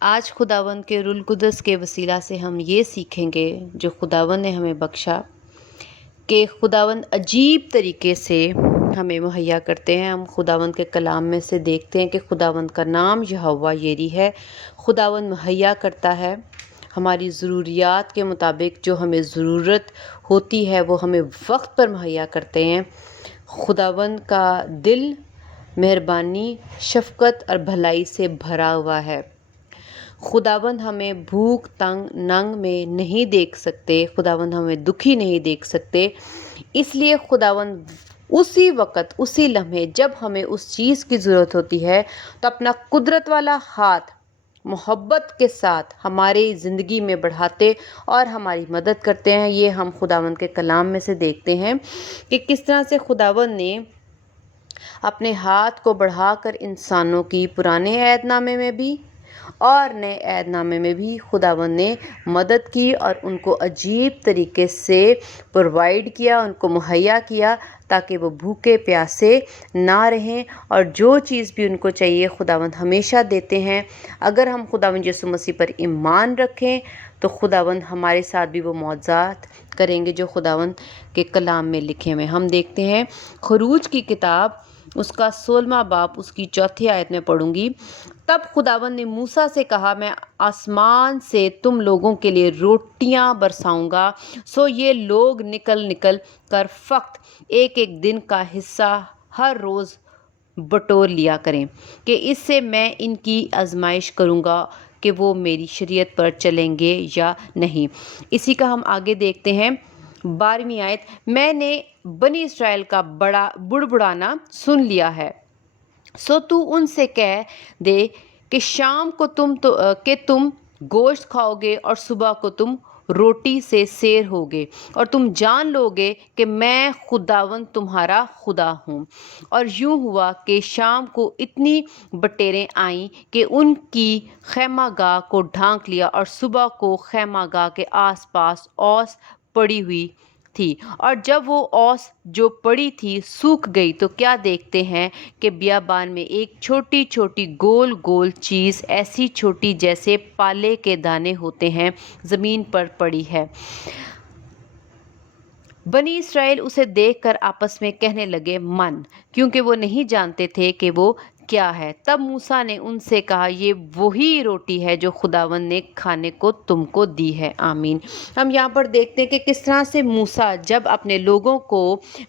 آج خداوند کے روح القدس کے وسیلہ سے ہم یہ سیکھیں گے جو خداوند نے ہمیں بخشا، کہ خداوند عجیب طریقے سے ہمیں مہیا کرتے ہیں۔ ہم خداوند کے کلام میں سے دیکھتے ہیں کہ خداوند کا نام یہوہ یری ہے۔ خداوند مہیا کرتا ہے ہماری ضروریات کے مطابق، جو ہمیں ضرورت ہوتی ہے وہ ہمیں وقت پر مہیا کرتے ہیں۔ خداوند کا دل مہربانی، شفقت اور بھلائی سے بھرا ہوا ہے۔ خداوند ہمیں بھوک تنگ ننگ میں نہیں دیکھ سکتے، خداوند ہمیں دکھی نہیں دیکھ سکتے۔ اس لیے خداوند اسی وقت، اسی لمحے جب ہمیں اس چیز کی ضرورت ہوتی ہے تو اپنا قدرت والا ہاتھ محبت کے ساتھ ہماری زندگی میں بڑھاتے اور ہماری مدد کرتے ہیں۔ یہ ہم خداوند کے کلام میں سے دیکھتے ہیں کہ کس طرح سے خداوند نے اپنے ہاتھ کو بڑھا کر انسانوں کی پرانے عہد نامے میں بھی اور نئے عہد نامے میں بھی خداوند نے مدد کی اور ان کو عجیب طریقے سے پرووائڈ کیا، ان کو مہیا کیا تاکہ وہ بھوکے پیاسے نہ رہیں، اور جو چیز بھی ان کو چاہیے خداوند ہمیشہ دیتے ہیں۔ اگر ہم خداوند یسوع مسیح پر ایمان رکھیں تو خداوند ہمارے ساتھ بھی وہ معجزات کریں گے جو خداوند کے کلام میں لکھے ہوئے۔ ہم دیکھتے ہیں خروج کی کتاب اس کا 16واں باب اس کی 4 آیت میں پڑھوں گی۔ تب خداوند نے موسیٰ سے کہا، میں آسمان سے تم لوگوں کے لیے روٹیاں برساؤں گا، سو یہ لوگ نکل نکل کر فقط ایک ایک دن کا حصہ ہر روز بٹور لیا کریں، کہ اس سے میں ان کی آزمائش کروں گا کہ وہ میری شریعت پر چلیں گے یا نہیں۔ اسی کا ہم آگے دیکھتے ہیں 12ویں آیت، میں نے بنی اسرائیل کا بڑبڑانا سن لیا ہے، سو تو ان سے کہہ دے کہ شام کو تم گوشت کھاؤ گے اور صبح کو تم روٹی سے سیر ہوگے، اور تم جان لو گے کہ میں خداوند تمہارا خدا ہوں۔ اور یوں ہوا کہ شام کو اتنی بٹیریں آئیں کہ ان کی خیمہ گاہ کو ڈھانک لیا، اور صبح کو خیمہ گاہ کے آس پاس اوس پڑی ہوئی تھی، اور جب وہ اوس جو پڑی تھی سوکھ گئی تو کیا دیکھتے ہیں کہ بیابان میں ایک چھوٹی چھوٹی گول گول چیز، ایسی چھوٹی جیسے پالے کے دانے ہوتے ہیں، زمین پر پڑی ہے۔ بنی اسرائیل اسے دیکھ کر آپس میں کہنے لگے من، کیونکہ وہ نہیں جانتے تھے کہ وہ کیا ہے۔ تب موسیٰ نے ان سے کہا، یہ وہی روٹی ہے جو خداوند نے کھانے کو تم کو دی ہے۔ آمین۔ ہم یہاں پر دیکھتے ہیں کہ کس طرح سے موسیٰ جب اپنے لوگوں کو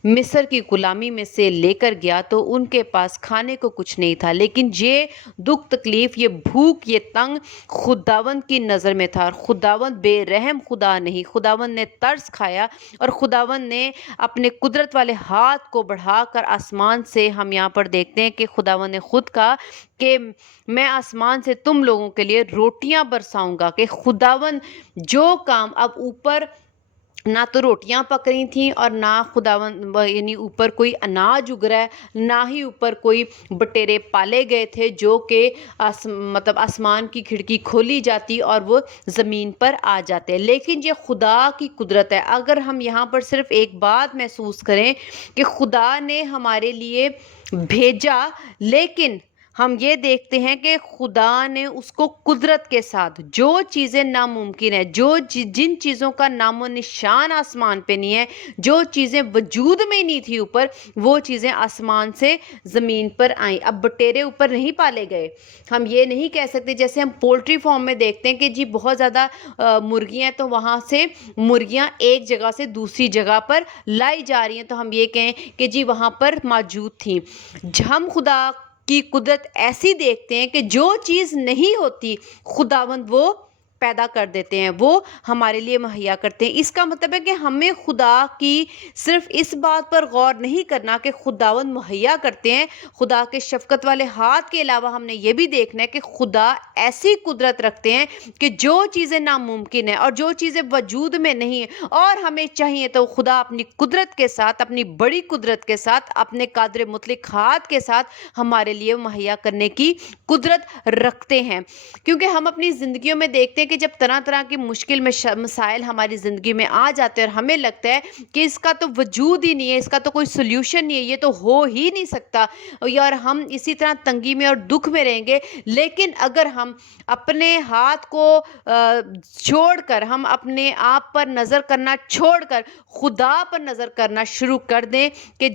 مصر کی غلامی میں سے لے کر گیا تو ان کے پاس کھانے کو کچھ نہیں تھا، لیکن یہ دکھ تکلیف، یہ بھوک، یہ تنگ خداوند کی نظر میں تھا، اور خداوند بے رحم خدا نہیں، خداوند نے ترس کھایا، اور خداوند نے اپنے قدرت والے ہاتھ کو بڑھا کر آسمان سے، ہم یہاں پر دیکھتے ہیں کہ خداوند نے خود کہا کہ میں آسمان سے تم لوگوں کے لیے روٹیاں برساؤں گا، کہ خداوند جو کام اب اوپر نہ تو روٹیاں پک رہی تھیں اور نہ خداوند یعنی اوپر کوئی اناج اگ رہا ہے، نہ ہی اوپر کوئی بٹیرے پالے گئے تھے جو کہ مطلب آسمان کی کھڑکی کھولی جاتی اور وہ زمین پر آ جاتے، لیکن یہ خدا کی قدرت ہے۔ اگر ہم یہاں پر صرف ایک بات محسوس کریں کہ خدا نے ہمارے لیے بھیجا، لیکن ہم یہ دیکھتے ہیں کہ خدا نے اس کو قدرت کے ساتھ، جو چیزیں ناممکن ہیں، جن چیزوں کا نام و نشان آسمان پہ نہیں ہے، جو چیزیں وجود میں نہیں تھی اوپر، وہ چیزیں آسمان سے زمین پر آئیں۔ اب بٹیرے اوپر نہیں پالے گئے، ہم یہ نہیں کہہ سکتے جیسے ہم پولٹری فارم میں دیکھتے ہیں کہ جی بہت زیادہ مرغیاں ہیں تو وہاں سے مرغیاں ایک جگہ سے دوسری جگہ پر لائی جا رہی ہیں تو ہم یہ کہیں کہ جی وہاں پر موجود تھیں۔ ہم خدا کی قدرت ایسی دیکھتے ہیں کہ جو چیز نہیں ہوتی خداوند وہ پیدا کر دیتے ہیں، وہ ہمارے لیے مہیا کرتے ہیں۔ اس کا مطلب ہے کہ ہمیں خدا کی صرف اس بات پر غور نہیں کرنا کہ خداوند مہیا کرتے ہیں، خدا کے شفقت والے ہاتھ کے علاوہ ہم نے یہ بھی دیکھنا ہے کہ خدا ایسی قدرت رکھتے ہیں کہ جو چیزیں ناممکن ہیں اور جو چیزیں وجود میں نہیں ہیں اور ہمیں چاہیے تو خدا اپنی قدرت کے ساتھ، اپنی بڑی قدرت کے ساتھ، اپنے قادر مطلق ہاتھ کے ساتھ ہمارے لیے مہیا کرنے کی قدرت رکھتے ہیں۔ کیونکہ ہم اپنی زندگیوں میں دیکھتے ہیں کہ جب طرح طرح کی مشکل مسائل ہماری زندگی میں آ جاتے ہیں اور ہمیں لگتا ہے کہ اس کا تو وجود ہی نہیں ہے، اس کا تو کوئی سلیوشن نہیں ہے، یہ تو ہو ہی نہیں سکتا، اور ہم اسی طرح تنگی میں اور دکھ میں رہیں گے، لیکن اگر ہم اپنے ہاتھ کو چھوڑ کر، ہم اپنے آپ پر نظر کرنا چھوڑ کر خدا پر نظر کرنا شروع کر دیں کہ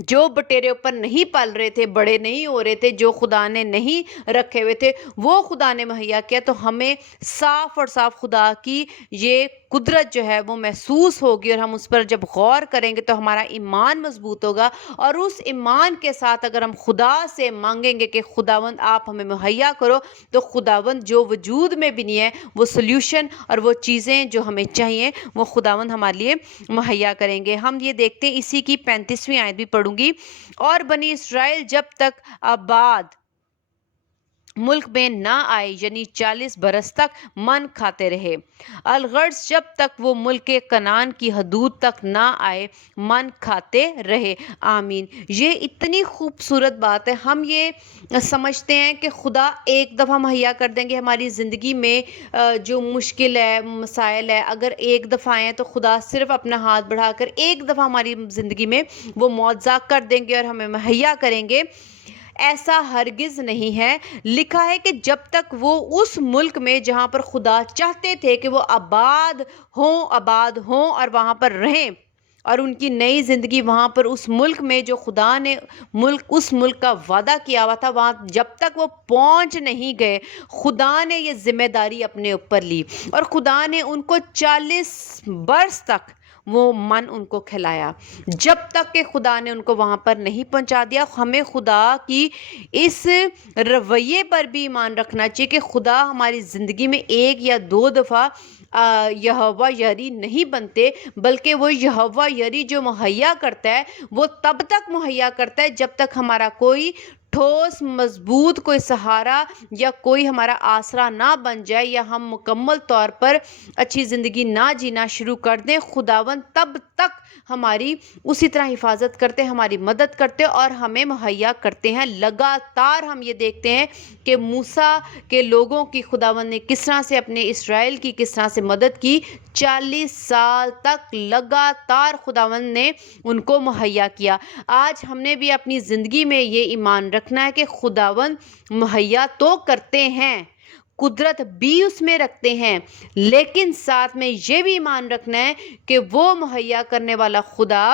جو بٹیرے اوپر نہیں پل رہے تھے، بڑے نہیں ہو رہے تھے، جو خدا نے نہیں رکھے ہوئے تھے، وہ خدا نے مہیا کیا، تو ہمیں صاف اور صاف خدا کی یہ قدرت جو ہے وہ محسوس ہوگی، اور ہم اس پر جب غور کریں گے تو ہمارا ایمان مضبوط ہوگا، اور اس ایمان کے ساتھ اگر ہم خدا سے مانگیں گے کہ خداوند آپ ہمیں مہیا کرو، تو خداوند جو وجود میں بھی نہیں ہے وہ سلیوشن اور وہ چیزیں جو ہمیں چاہیے وہ خداوند ہمارے لیے مہیا کریں گے۔ ہم یہ دیکھتے ہیں، اسی کی 35ویں آیت بھی پڑھوں گی، اور بنی اسرائیل جب تک آباد ملک میں نہ آئے، یعنی 40 برس تک من کھاتے رہے، الغرض جب تک وہ ملک کنعان کی حدود تک نہ آئے من کھاتے رہے۔ آمین۔ یہ اتنی خوبصورت بات ہے۔ ہم یہ سمجھتے ہیں کہ خدا ایک دفعہ مہیا کر دیں گے ہماری زندگی میں جو مشکل ہے، مسائل ہے، اگر ایک دفعہ آئیں تو خدا صرف اپنا ہاتھ بڑھا کر ایک دفعہ ہماری زندگی میں وہ معجزہ کر دیں گے اور ہمیں مہیا کریں گے۔ ایسا ہرگز نہیں ہے۔ لکھا ہے کہ جب تک وہ اس ملک میں جہاں پر خدا چاہتے تھے کہ وہ آباد ہوں اور وہاں پر رہیں، اور ان کی نئی زندگی وہاں پر اس ملک میں جو خدا نے اس ملک کا وعدہ کیا ہوا تھا، وہاں جب تک وہ پہنچ نہیں گئے، خدا نے یہ ذمہ داری اپنے اوپر لی، اور خدا نے ان کو 40 برس تک وہ من ان کو کھلایا، جب تک کہ خدا نے ان کو وہاں پر نہیں پہنچا دیا۔ ہمیں خدا کی اس رویے پر بھی ایمان رکھنا چاہیے کہ خدا ہماری زندگی میں ایک یا دو دفعہ یہوہ یری نہیں بنتے، بلکہ وہ یہوہ یری جو مہیا کرتا ہے وہ تب تک مہیا کرتا ہے جب تک ہمارا کوئی ٹھوس مضبوط کوئی سہارا یا کوئی ہمارا آسرا نہ بن جائے، یا ہم مکمل طور پر اچھی زندگی نہ جینا شروع کر دیں۔ خداوند تب تک ہماری اسی طرح حفاظت کرتے، ہماری مدد کرتے اور ہمیں مہیا کرتے ہیں۔ لگاتار ہم یہ دیکھتے ہیں کہ موسیٰ کے لوگوں کی خداوند نے کس طرح سے اپنے اسرائیل کی کس طرح سے مدد کی، 40 سال تک لگاتار خداوند نے ان کو مہیا کیا۔ آج ہم نے بھی اپنی زندگی میں یہ ایمان رکھنا ہے کہ خداوند مہیا تو کرتے ہیں، قدرت بھی اس میں رکھتے ہیں، لیکن ساتھ میں یہ بھی ایمان رکھنا ہے کہ وہ مہیا کرنے والا خدا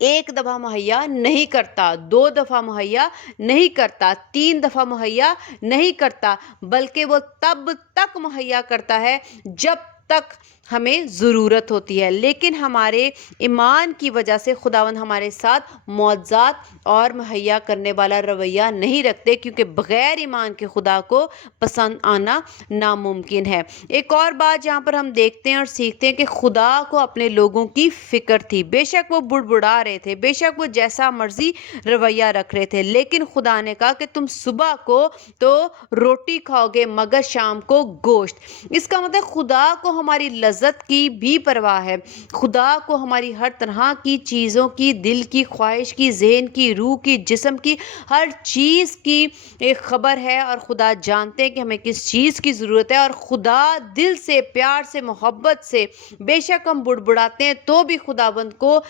ایک دفعہ مہیا نہیں کرتا، 2 دفعہ مہیا نہیں کرتا، 3 دفعہ مہیا نہیں کرتا، بلکہ وہ تب تک مہیا کرتا ہے جب تک ہمیں ضرورت ہوتی ہے۔ لیکن ہمارے ایمان کی وجہ سے خداوند ہمارے ساتھ معجزات اور مہیا کرنے والا رویہ نہیں رکھتے، کیونکہ بغیر ایمان کے خدا کو پسند آنا ناممکن ہے۔ ایک اور بات جہاں پر ہم دیکھتے ہیں اور سیکھتے ہیں کہ خدا کو اپنے لوگوں کی فکر تھی، بے شک وہ بڑبڑا رہے تھے، بے شک وہ جیسا مرضی رویہ رکھ رہے تھے، لیکن خدا نے کہا کہ تم صبح کو تو روٹی کھاؤ گے مگر شام کو گوشت۔ اس کا مطلب خدا کو ہماری لذت کی بھی پرواہ ہے، خدا کو ہماری ہر طرح کی چیزوں کی، دل کی خواہش کی، ذہن کی، روح کی، جسم کی، ہر چیز کی ایک خبر ہے، اور خدا جانتے ہیں کہ ہمیں کس چیز کی ضرورت ہے، اور خدا دل سے، پیار سے، محبت سے، بے شک ہم بڑبڑاتے ہیں تو بھی خداوند کو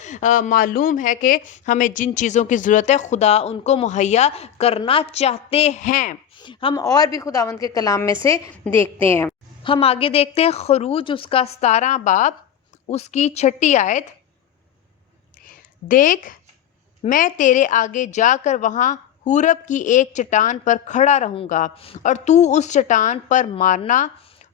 معلوم ہے کہ ہمیں جن چیزوں کی ضرورت ہے خدا ان کو مہیا کرنا چاہتے ہیں۔ ہم اور بھی خداوند کے کلام میں سے دیکھتے ہیں۔ ہم آگے دیکھتے ہیں خروج اس کا 17 باب اس کی 6 آیت۔ دیکھ میں تیرے آگے جا کر وہاں حورب کی ایک چٹان پر کھڑا رہوں گا، اور تو اس چٹان پر مارنا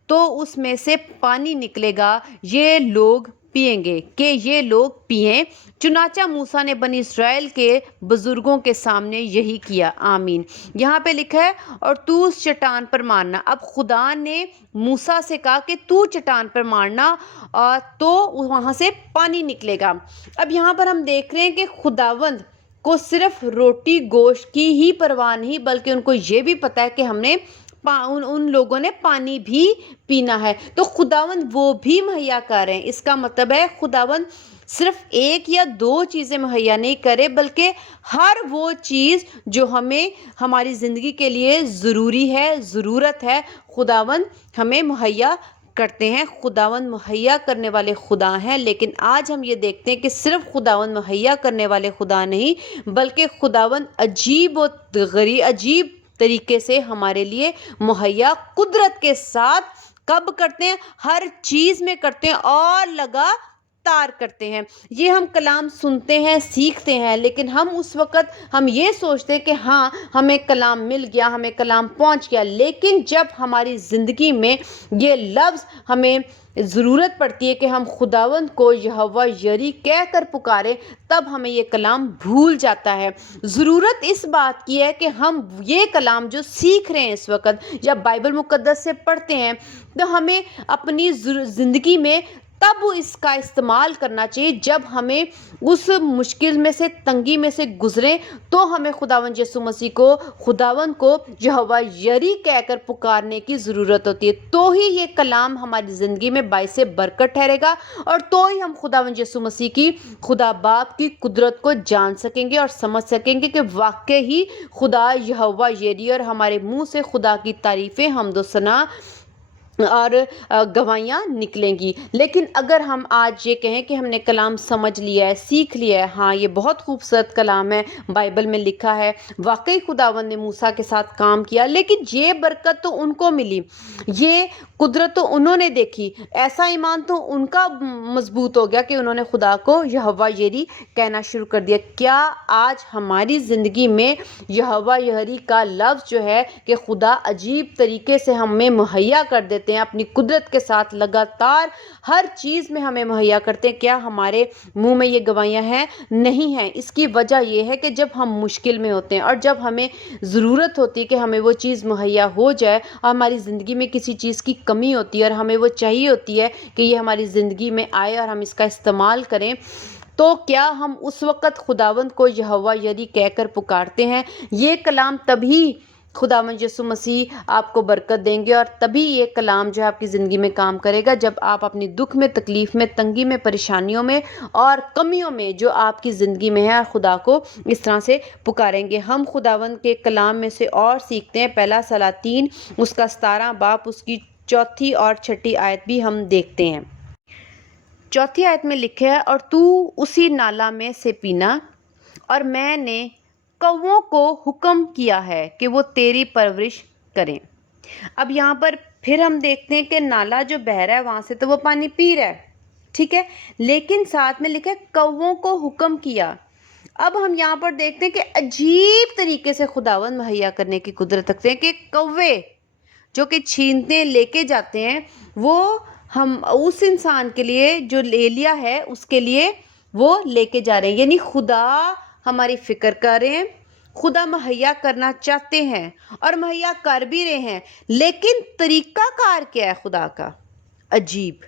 تو اس میں سے پانی نکلے گا، یہ لوگ پئیں گے کہ یہ لوگ پئیں۔ چنانچہ موسیٰ نے بنی اسرائیل کے بزرگوں کے سامنے یہی کیا۔ آمین۔ یہاں پہ لکھا ہے اور تو اس چٹان پر مارنا۔ اب خدا نے موسیٰ سے کہا کہ تو چٹان پر مارنا تو وہاں سے پانی نکلے گا۔ اب یہاں پر ہم دیکھ رہے ہیں کہ خداوند کو صرف روٹی گوشت کی ہی پرواہ نہیں، بلکہ ان کو یہ بھی پتا ہے کہ ہم نے ان لوگوں نے پانی بھی پینا ہے، تو خداوند وہ بھی مہیا کر رہے ہیں۔ اس کا مطلب ہے خداوند صرف ایک یا دو چیزیں مہیا نہیں کرے، بلکہ ہر وہ چیز جو ہمیں ہماری زندگی کے لیے ضروری ہے، ضرورت ہے، خداوند ہمیں مہیا کرتے ہیں۔ خداوند مہیا کرنے والے خدا ہیں، لیکن آج ہم یہ دیکھتے ہیں کہ صرف خداوند مہیا کرنے والے خدا نہیں، بلکہ خداوند عجیب طریقے سے ہمارے لیے مہیا قدرت کے ساتھ کب کرتے ہیں؟ ہر چیز میں کرتے ہیں اور لگاتار کرتے ہیں۔ یہ ہم کلام سنتے ہیں، سیکھتے ہیں، لیکن ہم اس وقت ہم یہ سوچتے ہیں کہ ہاں ہمیں کلام مل گیا، ہمیں کلام پہنچ گیا، لیکن جب ہماری زندگی میں یہ لفظ ہمیں ضرورت پڑتی ہے کہ ہم خداوند کو یہوہ یری کہہ کر پکاریں، تب ہمیں یہ کلام بھول جاتا ہے۔ ضرورت اس بات کی ہے کہ ہم یہ کلام جو سیکھ رہے ہیں اس وقت یا بائبل مقدس سے پڑھتے ہیں، تو ہمیں اپنی زندگی میں تب اس کا استعمال کرنا چاہیے جب ہمیں اس مشکل میں سے، تنگی میں سے گزریں، تو ہمیں خداوند یسوع مسیح کو، خداوند کو یہوہ یری کہہ کر پکارنے کی ضرورت ہوتی ہے۔ تو ہی یہ کلام ہماری زندگی میں باعث برکت ٹھہرے گا، اور تو ہی ہم خداوند یسوع مسیح کی، خدا باپ کی قدرت کو جان سکیں گے اور سمجھ سکیں گے کہ واقعی ہی خدا یہوہ یری، اور ہمارے منہ سے خدا کی تعریفیں، حمد و ثنا اور گواہیاں نکلیں گی۔ لیکن اگر ہم آج یہ کہیں کہ ہم نے کلام سمجھ لیا ہے، سیکھ لیا ہے، ہاں یہ بہت خوبصورت کلام ہے، بائبل میں لکھا ہے، واقعی خداوند نے موسیٰ کے ساتھ کام کیا، لیکن یہ برکت تو ان کو ملی، یہ قدرت تو انہوں نے دیکھی، ایسا ایمان تو ان کا مضبوط ہو گیا کہ انہوں نے خدا کو یہوہ یری کہنا شروع کر دیا۔ کیا آج ہماری زندگی میں یہوہ یری کا لفظ جو ہے کہ خدا عجیب طریقے سے ہمیں مہیا کر دیتے ہیں، اپنی قدرت کے ساتھ لگاتار ہر چیز میں ہمیں مہیا کرتے ہیں، کیا ہمارے منہ میں یہ گواہیاں ہیں؟ نہیں ہیں۔ اس کی وجہ یہ ہے کہ جب ہم مشکل میں ہوتے ہیں اور جب ہمیں ضرورت ہوتی ہے کہ ہمیں وہ چیز مہیا ہو جائے، اور ہماری زندگی میں کسی چیز کی کمی ہوتی ہے اور ہمیں وہ چاہیے ہوتی ہے کہ یہ ہماری زندگی میں آئے اور ہم اس کا استعمال کریں، تو کیا ہم اس وقت خداوند کو یہوہ یری کہہ کر پکارتے ہیں؟ یہ کلام تبھی خداوند یسوع مسیح آپ کو برکت دیں گے، اور تبھی یہ کلام جو ہے آپ کی زندگی میں کام کرے گا، جب آپ اپنی دکھ میں، تکلیف میں، تنگی میں، پریشانیوں میں اور کمیوں میں جو آپ کی زندگی میں ہے، خدا کو اس طرح سے پکاریں گے۔ ہم خداوند کے کلام میں سے اور سیکھتے ہیں، پہلا سلاطین اس کا 17 باب اس کی 4 اور 6 آیت بھی ہم دیکھتے ہیں۔ 4 آیت میں لکھا ہے، اور تو اسی نالا میں سے پینا، اور میں نے کووں کو حکم کیا ہے کہ وہ تیری پرورش کریں۔ اب یہاں پر پھر ہم دیکھتے ہیں کہ نالا جو بہ رہا ہے وہاں سے تو وہ پانی پی رہا ہے، ٹھیک ہے، لیکن ساتھ میں لکھا ہے کووں کو حکم کیا۔ اب ہم یہاں پر دیکھتے ہیں کہ عجیب طریقے سے خداوند مہیا کرنے کی قدرت رکھتے ہیں کہ کوے جو کہ چھینتے لے کے جاتے ہیں، وہ ہم اس انسان کے لیے جو لے لیا ہے اس کے لیے وہ لے کے جا رہے ہیں، یعنی خدا ہماری فکر کر رہے ہیں، خدا مہیا کرنا چاہتے ہیں اور مہیا کر بھی رہے ہیں، لیکن طریقہ کار کیا ہے خدا کا؟ عجیب،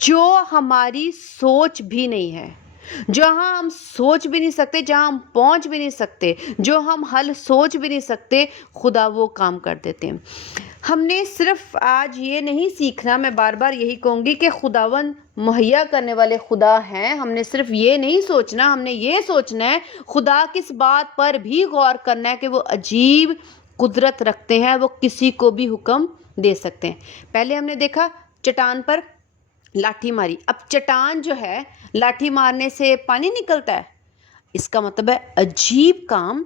جو ہماری سوچ بھی نہیں ہے، جہاں ہم سوچ بھی نہیں سکتے، جہاں ہم پہنچ بھی نہیں سکتے، جو ہم حل سوچ بھی نہیں سکتے، خدا وہ کام کر دیتے ہیں۔ ہم نے صرف آج یہ نہیں سیکھنا، میں بار بار یہی کہوں گی کہ خداوند مہیا کرنے والے خدا ہیں، ہم نے صرف یہ نہیں سوچنا، ہم نے یہ سوچنا ہے، خدا کس بات پر بھی غور کرنا ہے کہ وہ عجیب قدرت رکھتے ہیں، وہ کسی کو بھی حکم دے سکتے ہیں۔ پہلے ہم نے دیکھا چٹان پر لاٹھی ماری، اب چٹان جو ہے لاٹھی مارنے سے پانی نکلتا ہے، اس کا مطلب ہے عجیب کام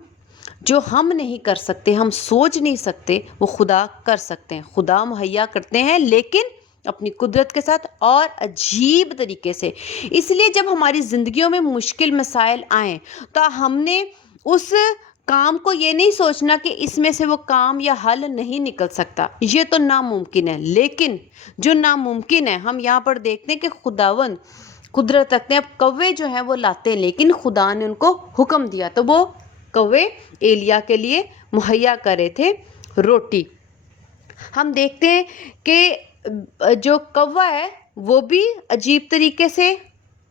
جو ہم نہیں کر سکتے، ہم سوچ نہیں سکتے، وہ خدا کر سکتے ہیں۔ خدا مہیا کرتے ہیں لیکن اپنی قدرت کے ساتھ اور عجیب طریقے سے۔ اس لیے جب ہماری زندگیوں میں مشکل مسائل آئیں تو ہم نے اس کام کو یہ نہیں سوچنا کہ اس میں سے وہ کام یا حل نہیں نکل سکتا، یہ تو ناممکن ہے، لیکن جو ناممکن ہے ہم یہاں پر دیکھتے ہیں کہ خداوند قدرت رکھتے ہیں۔ اب کوے جو ہیں وہ لاتے ہیں، لیکن خدا نے ان کو حکم دیا تو وہ کوے ایلیا کے لیے مہیا کرے تھے روٹی۔ ہم دیکھتے ہیں کہ جو کوا ہے وہ بھی عجیب طریقے سے،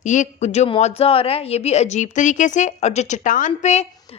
یہ جو معجزہ ہو رہا ہے یہ بھی عجیب طریقے سے، اور جو چٹان پہ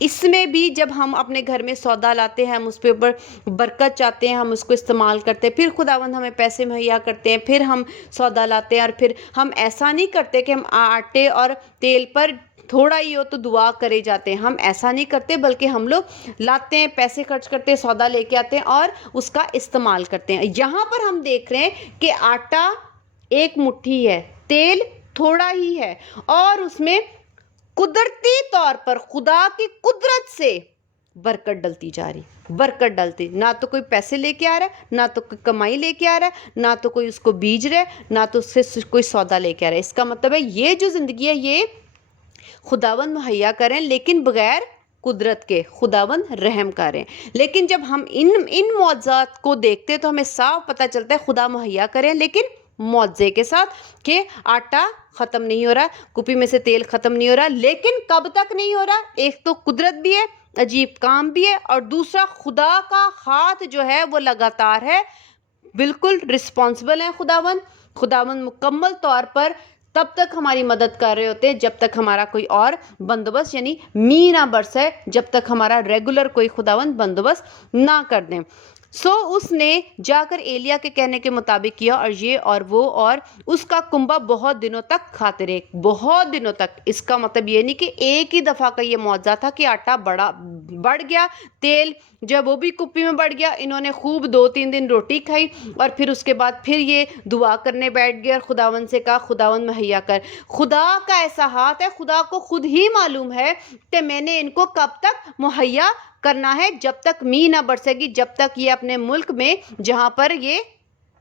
اس میں بھی جب ہم اپنے گھر میں سودا لاتے ہیں، ہم اس پہ اوپر برکت چاہتے ہیں، ہم اس کو استعمال کرتے ہیں، پھر خداوند ہمیں پیسے مہیا کرتے ہیں، پھر ہم سودا لاتے ہیں، اور پھر ہم ایسا نہیں کرتے کہ ہم آٹے اور تیل پر تھوڑا ہی ہو تو دعا کرے جاتے ہیں، ہم ایسا نہیں کرتے، بلکہ ہم لوگ لاتے ہیں، پیسے خرچ کرتے ہیں، سودا لے کے آتے ہیں اور اس کا استعمال کرتے ہیں۔ یہاں پر ہم دیکھ رہے ہیں کہ آٹا ایک مٹھی ہے، تیل تھوڑا ہی ہے، اور اس میں قدرتی طور پر خدا کی قدرت سے برکت ڈلتی جا رہی، برکت ڈلتی، نہ تو کوئی پیسے لے کے آ رہا ہے، نہ تو کوئی کمائی لے کے آ رہا ہے، نہ تو کوئی اس کو بیج رہا ہے، نہ تو اس سے کوئی سودا لے کے آ رہا ہے۔ اس کا مطلب ہے یہ جو زندگی ہے یہ خداوند مہیا کریں، لیکن بغیر قدرت کے، خداوند رحم کریں۔ لیکن جب ہم ان معجزات کو دیکھتے ہیں تو ہمیں صاف پتہ چلتا ہے خدا مہیا کریں، لیکن معجزے کے ساتھ، کہ آٹا ختم نہیں ہو رہا، کپی میں سے تیل ختم نہیں ہو رہا، لیکن کب تک نہیں ہو رہا؟ ایک تو قدرت بھی ہے، عجیب کام بھی ہے، اور دوسرا خدا کا ہاتھ جو ہے وہ لگاتار ہے، بالکل رسپانسبل ہے خداوند مکمل طور پر تب تک ہماری مدد کر رہے ہوتے ہیں جب تک ہمارا کوئی اور بندوبست یعنی می نہ برسے، جب تک ہمارا ریگولر کوئی خداوند بندوبست نہ کر دیں۔ اس نے جا کر ایلیا کے کہنے کے مطابق کیا، اور یہ اور وہ، اور اس کا کنبہ بہت دنوں تک کھاتے رہے، بہت دنوں تک۔ اس کا مطلب یہ نہیں کہ ایک ہی دفعہ کا یہ معجزہ تھا کہ آٹا بڑھ گیا، تیل جب وہ بھی کپی میں بڑھ گیا، انہوں نے خوب 2-3 دن روٹی کھائی، اور پھر اس کے بعد پھر یہ دعا کرنے بیٹھ گئے اور خداوند سے کہا خداوند مہیا کر۔ خدا کا ایسا ہاتھ ہے، خدا کو خود ہی معلوم ہے کہ میں نے ان کو کب تک مہیا کرنا ہے، جب تک می نہ برسے گی، جب تک یہ اپنے ملک میں جہاں پر یہ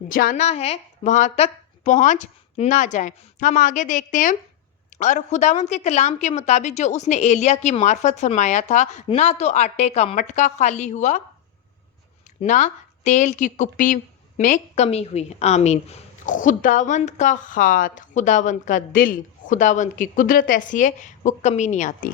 جانا ہے وہاں تک پہنچ نہ جائیں۔ ہم آگے دیکھتے ہیں، اور خداوند کے کلام کے مطابق جو اس نے ایلیا کی معرفت فرمایا تھا، نہ تو آٹے کا مٹکا خالی ہوا، نہ تیل کی کپی میں کمی ہوئی۔ آمین۔ خداوند کا ہاتھ، خداوند کا دل، خداوند کی قدرت ایسی ہے، وہ کمی نہیں آتی۔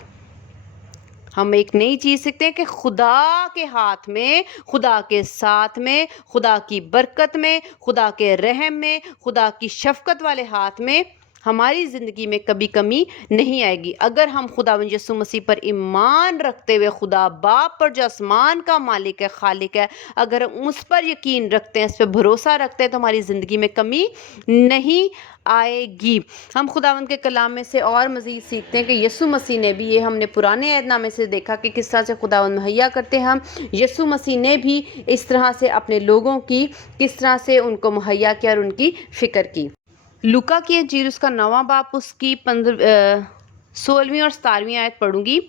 ہم ایک نئی چیز سیکھتے ہیں کہ خدا کے ہاتھ میں، خدا کے ساتھ میں، خدا کی برکت میں، خدا کے رحم میں، خدا کی شفقت والے ہاتھ میں ہماری زندگی میں کبھی کمی نہیں آئے گی۔ اگر ہم خداوند یسوع مسیح پر ایمان رکھتے ہوئے، خدا باپ پر جو آسمان کا مالک ہے، خالق ہے، اگر ہم اس پر یقین رکھتے ہیں، اس پہ بھروسہ رکھتے ہیں، تو ہماری زندگی میں کمی نہیں آئے گی۔ ہم خداوند کے کلام میں سے اور مزید سیکھتے ہیں کہ یسوع مسیح نے بھی، یہ ہم نے پرانے عہد نامے سے دیکھا کہ کس طرح سے خداوند مہیا کرتے ہیں، ہم یسوع مسیح نے بھی اس طرح سے اپنے لوگوں کی، کس طرح سے ان کو مہیا کیا اور ان کی فکر کی۔ لوکا کی انجیل اس کا 9واں باب، اس کی 16ویں اور 17ویں آیت پڑھوں گی۔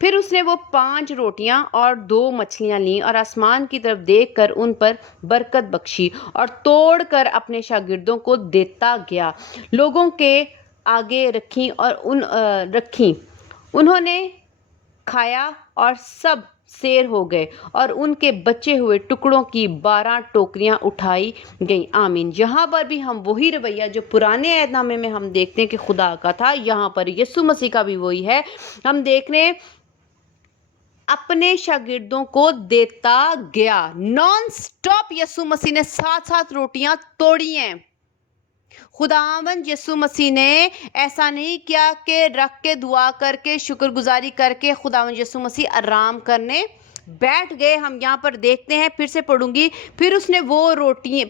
پھر اس نے وہ 5 روٹیاں اور 2 مچھلیاں لیں، اور آسمان کی طرف دیکھ کر ان پر برکت بخشی، اور توڑ کر اپنے شاگردوں کو دیتا گیا، لوگوں کے آگے رکھیں، اور انہوں نے کھایا اور سب سیر ہو گئے، اور ان کے بچے ہوئے ٹکڑوں کی 12 ٹوکریاں اٹھائی گئیں۔ آمین۔ یہاں پر بھی ہم وہی رویہ جو پرانے عہد نامے میں ہم دیکھتے ہیں کہ خدا کا تھا، یہاں پر یسوع مسیح کا بھی وہی ہے۔ ہم دیکھ رہے ہیں اپنے شاگردوں کو دیتا گیا، نان سٹاپ یسوع مسیح نے 7 روٹیاں توڑی ہیں۔ خداوند یسوع مسیح نے ایسا نہیں کیا کہ رکھ کے دعا کر کے شکر گزاری کر کے خداوند یسوع مسیح آرام کرنے بیٹھ گئے۔ ہم یہاں پر دیکھتے ہیں، پھر سے پڑھوں گی۔ پھر اس نے وہ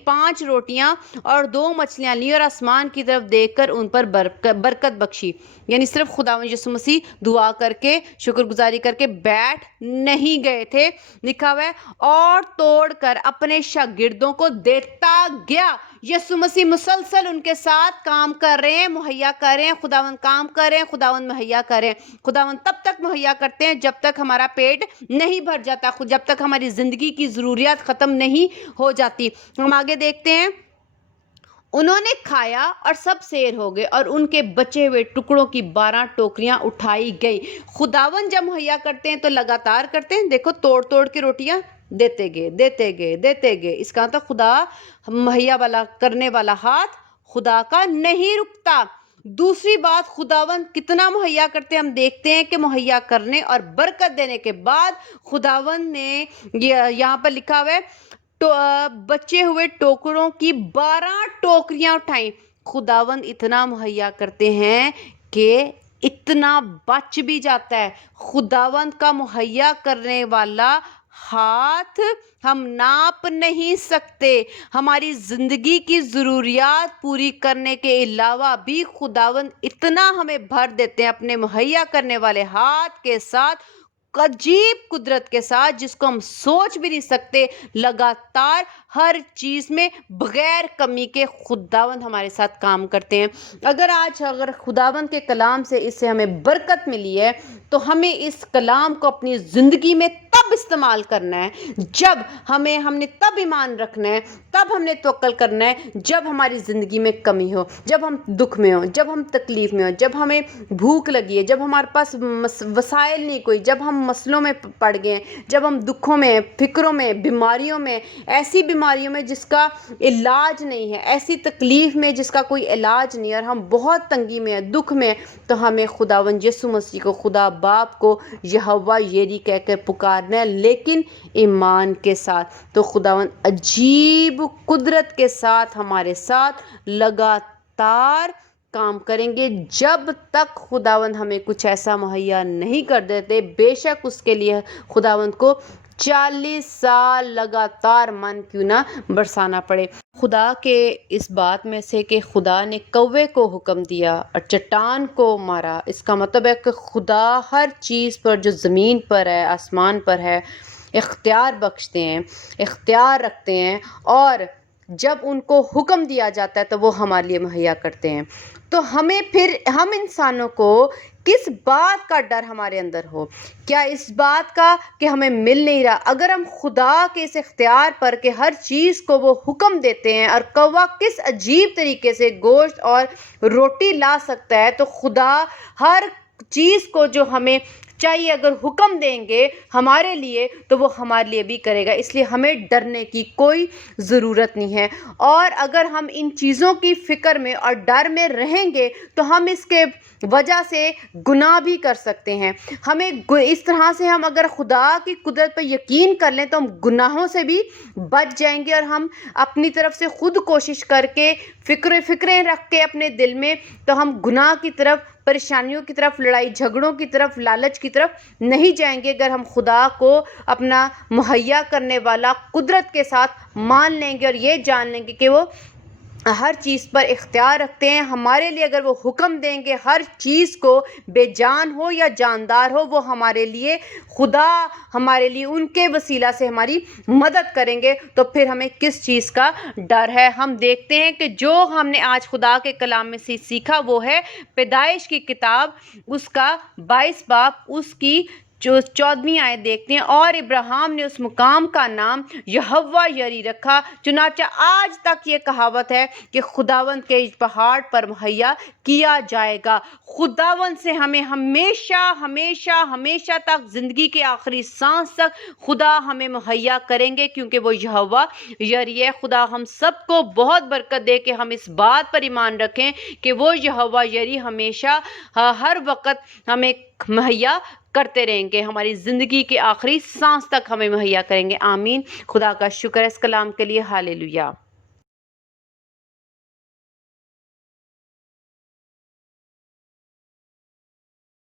5 روٹیاں اور 2 مچھلیاں لی، اور آسمان کی طرف دیکھ کر ان پر برکت بخشی، یعنی صرف خداوند یسوع مسیح دعا کر کے شکر گزاری کر کے بیٹھ نہیں گئے تھے، لکھا ہوا ہے اور توڑ کر اپنے شاگردوں کو دیتا گیا۔ یسوع مسیح مسلسل ان کے ساتھ کام کر رہے ہیں، مہیا کر رہے ہیں، خداوند کام کر رہے ہیں، خداوند مہیا کر رہے ہیں۔ خداوند تب تک مہیا کرتے ہیں جب تک ہمارا پیٹ نہیں بھر جاتا، جب تک ہماری زندگی کی ضروریات ختم نہیں ہو جاتی۔ ہم آگے دیکھتے ہیں، انہوں نے کھایا اور سب سیر ہو گئے، اور ان کے بچے ہوئے ٹکڑوں کی 12 ٹوکریاں اٹھائی گئی۔ خداوند جب مہیا کرتے ہیں تو لگاتار کرتے ہیں، دیکھو توڑ توڑ کے روٹیاں دیتے گئے۔ اس کا تو خدا مہیا والا کرنے والا ہاتھ خدا کا نہیں رکتا۔ دوسری بات، خداوند کتنا مہیا کرتے ہیں، ہم دیکھتے ہیں کہ مہیا کرنے اور برکت دینے کے بعد خداوند نے یہاں پر لکھا ہوا ہے بچے ہوئے ٹوکروں کی 12 ٹوکریاں اٹھائیں۔ خداوند اتنا مہیا کرتے ہیں کہ اتنا بچ بھی جاتا ہے۔ خداوند کا مہیا کرنے والا ہاتھ ہم ناپ نہیں سکتے۔ ہماری زندگی کی ضروریات پوری کرنے کے علاوہ بھی خداوند اتنا ہمیں بھر دیتے ہیں اپنے مہیا کرنے والے ہاتھ کے ساتھ، عجیب قدرت کے ساتھ، جس کو ہم سوچ بھی نہیں سکتے۔ لگاتار ہر چیز میں بغیر کمی کے خداوند ہمارے ساتھ کام کرتے ہیں۔ اگر خداوند کے کلام سے اس سے ہمیں برکت ملی ہے تو ہمیں اس کلام کو اپنی زندگی میں تب استعمال کرنا ہے جب ہم نے تب ایمان رکھنا ہے، تب ہم نے توکل کرنا ہے جب ہماری زندگی میں کمی ہو، جب ہم دکھ میں ہوں، جب ہم تکلیف میں ہوں، جب ہمیں بھوک لگی ہے، جب ہمارے پاس وسائل نہیں کوئی، جب ہم مسئلوں میں پڑ گئے ہیں، جب ہم دکھوں میں، فکروں میں، بیماریوں میں، ایسی بیماریوں میں جس کا علاج نہیں ہے، ایسی تکلیف میں جس کا کوئی علاج نہیں ہے، اور ہم بہت تنگی میں ہیں، دکھ میں، تو ہمیں خداوند یسوع مسیح کو، خدا باپ کو یہوہ یری کہہ کر پکارنا ہے، لیکن ایمان کے ساتھ۔ تو خداوند عجیب قدرت کے ساتھ ہمارے ساتھ لگاتار کام کریں گے جب تک خداوند ہمیں کچھ ایسا مہیا نہیں کر دیتے۔ بے شک اس کے لیے خداوند کو 40 سال لگاتار من کیوں نہ برسانا پڑے۔ خدا کے اس بات میں سے کہ خدا نے کوے کو حکم دیا اور چٹان کو مارا، اس کا مطلب ہے کہ خدا ہر چیز پر جو زمین پر ہے، آسمان پر ہے، اختیار بخشتے ہیں، اختیار رکھتے ہیں، اور جب ان کو حکم دیا جاتا ہے تو وہ ہمارے لیے مہیا کرتے ہیں۔ تو ہم انسانوں کو کس بات کا ڈر ہمارے اندر ہو؟ کیا اس بات کا کہ ہمیں مل نہیں رہا؟ اگر ہم خدا کے اس اختیار پر کہ ہر چیز کو وہ حکم دیتے ہیں، اور کوا کس عجیب طریقے سے گوشت اور روٹی لا سکتا ہے، تو خدا ہر چیز کو جو ہمیں چاہیے اگر حکم دیں گے ہمارے لیے تو وہ ہمارے لیے بھی کرے گا۔ اس لیے ہمیں ڈرنے کی کوئی ضرورت نہیں ہے، اور اگر ہم ان چیزوں کی فکر میں اور ڈر میں رہیں گے تو ہم اس کے وجہ سے گناہ بھی کر سکتے ہیں۔ اس طرح سے ہم اگر خدا کی قدرت پر یقین کر لیں تو ہم گناہوں سے بھی بچ جائیں گے، اور ہم اپنی طرف سے خود کوشش کر کے فکریں رکھ کے اپنے دل میں، تو ہم گناہ کی طرف، پریشانیوں کی طرف، لڑائی جھگڑوں کی طرف، لالچ کی طرف نہیں جائیں گے۔ اگر ہم خدا کو اپنا مہیا کرنے والا قدرت کے ساتھ مان لیں گے اور یہ جان لیں گے کہ وہ ہر چیز پر اختیار رکھتے ہیں ہمارے لیے، اگر وہ حکم دیں گے ہر چیز کو، بے جان ہو یا جاندار ہو، وہ ہمارے لیے، خدا ہمارے لیے ان کے وسیلہ سے ہماری مدد کریں گے، تو پھر ہمیں کس چیز کا ڈر ہے؟ ہم دیکھتے ہیں کہ جو ہم نے آج خدا کے کلام میں سے سیکھا وہ ہے پیدائش کی کتاب، اس کا 22 باب، اس کی جو 14ویں آیت دیکھتے ہیں، اور ابراہیم نے اس مقام کا نام یہوہ یری رکھا۔ چنانچہ آج تک یہ کہاوت ہے کہ خداوند کے پہاڑ پر مہیا کیا جائے گا۔ خداوند سے ہمیں ہمیشہ ہمیشہ ہمیشہ تک، زندگی کے آخری سانس تک خدا ہمیں مہیا کریں گے، کیونکہ وہ یہوہ یری ہے۔ خدا ہم سب کو بہت برکت دے کہ ہم اس بات پر ایمان رکھیں کہ وہ یہوہ یری ہمیشہ ہر وقت ہمیں مہیا کرتے رہیں گے، ہماری زندگی کے آخری سانس تک ہمیں مہیا کریں گے۔ آمین۔ خدا کا شکر ہے اس کلام کے لیے۔ ہالےلویا۔